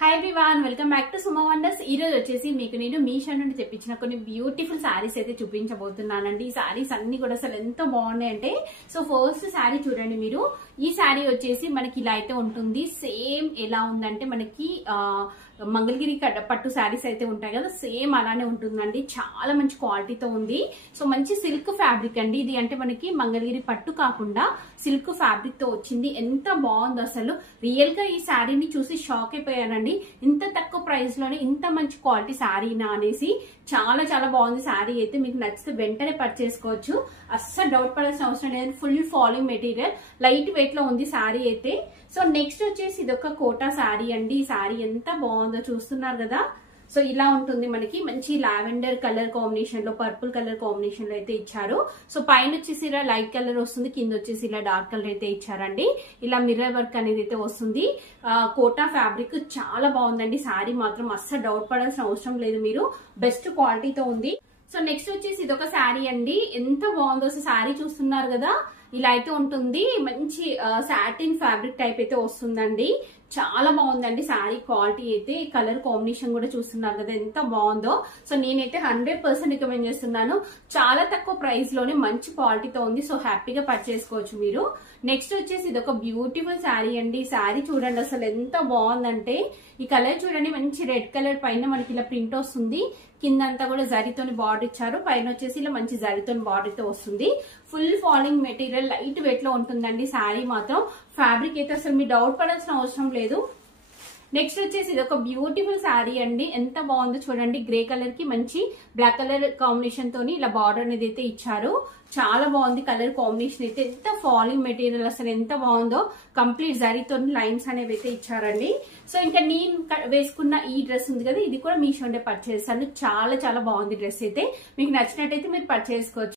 Hi everyone, welcome back to Suma wonders. ఈ రోజు వచ్చేసి మీకు నేను మీషో నుండి తెప్పించిన కొన్ని బ్యూటిఫుల్ శారీస్ అయితే చూపించబోతున్నానండి. ఈ శారీస్ అన్ని కూడా అసలు ఎంత బాగున్నాయి అంటే, సో ఫస్ట్ శారీ చూడండి మీరు. ఈ శారీ వచ్చేసి మనకి ఇలా అయితే ఉంటుంది. సేమ్ ఎలా ఉందంటే మనకి మంగళగిరి పట్టు శారీస్ అయితే ఉంటాయి కదా, సేమ్ అలానే ఉంటుందండి. చాలా మంచి క్వాలిటీతో ఉంది. సో మంచి సిల్క్ ఫ్యాబ్రిక్ అండి ఇది. అంటే మనకి మంగళగిరి పట్టు కాకుండా సిల్క్ ఫ్యాబ్రిక్ తో వచ్చింది. ఎంత బాగుంది అసలు. రియల్ గా ఈ శారీని చూసి షాక్ అయిపోయానండి. ఇంత తక్కువ ప్రైస్ లోనే ఇంత మంచి క్వాలిటీ శారీనా అనేసి. చాలా చాలా బాగుంది శారీ అయితే. మీకు నచ్చితే వెంటనే పర్చేసుకోవచ్చు. అస్సలు డౌట్ పడాల్సిన అవసరం లేదు. Full falling material, light weight లో ఉంది శారీ అయితే. సో నెక్స్ట్ వచ్చేసి ఇదొక కోటా శారీ అండి. ఈ శారీ ఎంత బాగుందో చూస్తున్నారు కదా. సో ఇలా ఉంటుంది మనకి. మంచి లావెండర్ కలర్ కాంబినేషన్ లో, పర్పుల్ కలర్ కాంబినేషన్ లో అయితే ఇచ్చారు. సో పైన వచ్చేసి ఇలా లైట్ కలర్ వస్తుంది, కింద వచ్చేసి ఇలా డార్క్ కలర్ అయితే ఇచ్చారండి. ఇలా మిర్రర్ వర్క్ అనేది అయితే వస్తుంది. కోటా ఫ్యాబ్రిక్ చాలా బాగుందండి. శారీ మాత్రం అస్సలు డౌట్ పడాల్సిన అవసరం లేదు. మీరు బెస్ట్ క్వాలిటీతో ఉంది. సో నెక్స్ట్ వచ్చేసి ఇదొక శారీ అండి. ఎంత బాగుందో శారీ చూస్తున్నారు కదా. ఇలా అయితే ఉంటుంది. మంచి సాటిన్ ఫ్యాబ్రిక్ టైప్ అయితే వస్తుందండి. చాలా బాగుందండి శారీ క్వాలిటీ అయితే. కలర్ కాంబినేషన్ కూడా చూస్తున్నారు కదా ఎంత బాగుందో. సో నేనైతే 100% రికమెండ్ చేస్తున్నాను. చాలా తక్కువ ప్రైస్ లోనే మంచి క్వాలిటీతో ఉంది. సో హ్యాపీగా పర్చేసుకోవచ్చు మీరు. నెక్స్ట్ వచ్చేసి ఇదొక బ్యూటిఫుల్ శారీ అండి. శారీ చూడండి అసలు ఎంత బాగుందంటే, ఈ కలర్ చూడండి. మంచి రెడ్ కలర్ పైన మనకి ఇలా ప్రింట్ వస్తుంది. కిందంతా కూడా జరీతోని బార్డర్ ఇచ్చారు. పైన వచ్చేసి ఇలా మంచి జరీతోని బార్డర్ తో వస్తుంది. Full falling material, light weight లో ఉంటుందండి శారీ మాత్రం. ఫ్యాబ్రిక్ అయితే అసలు మీ డౌట్ పడాల్సిన అవసరం లేదు. నెక్స్ట్ వచ్చేసి ఇది ఒక బ్యూటిఫుల్ శారీ అండి. ఎంత బాగుందో చూడండి. గ్రే కలర్ కి మంచి బ్లాక్ కలర్ కాంబినేషన్ తోని ఇలా బార్డర్ అనేది అయితే ఇచ్చారు. చాలా బాగుంది కలర్ కాంబినేషన్ అయితే. ఎంత ఫాలింగ్ మెటీరియల్ అసలు ఎంత బాగుందో. కంప్లీట్ జరీతో లైన్స్ అనేవి అయితే ఇచ్చారండి. సో ఇంకా నేను వేసుకున్న ఈ డ్రెస్ ఉంది కదా, ఇది కూడా మీషో నుండి పర్చేస్ చేశాను. చాలా చాలా బాగుంది డ్రెస్ అయితే. మీకు నచ్చినట్టయితే మీరు పర్చేస్ చేసుకోవచ్చు.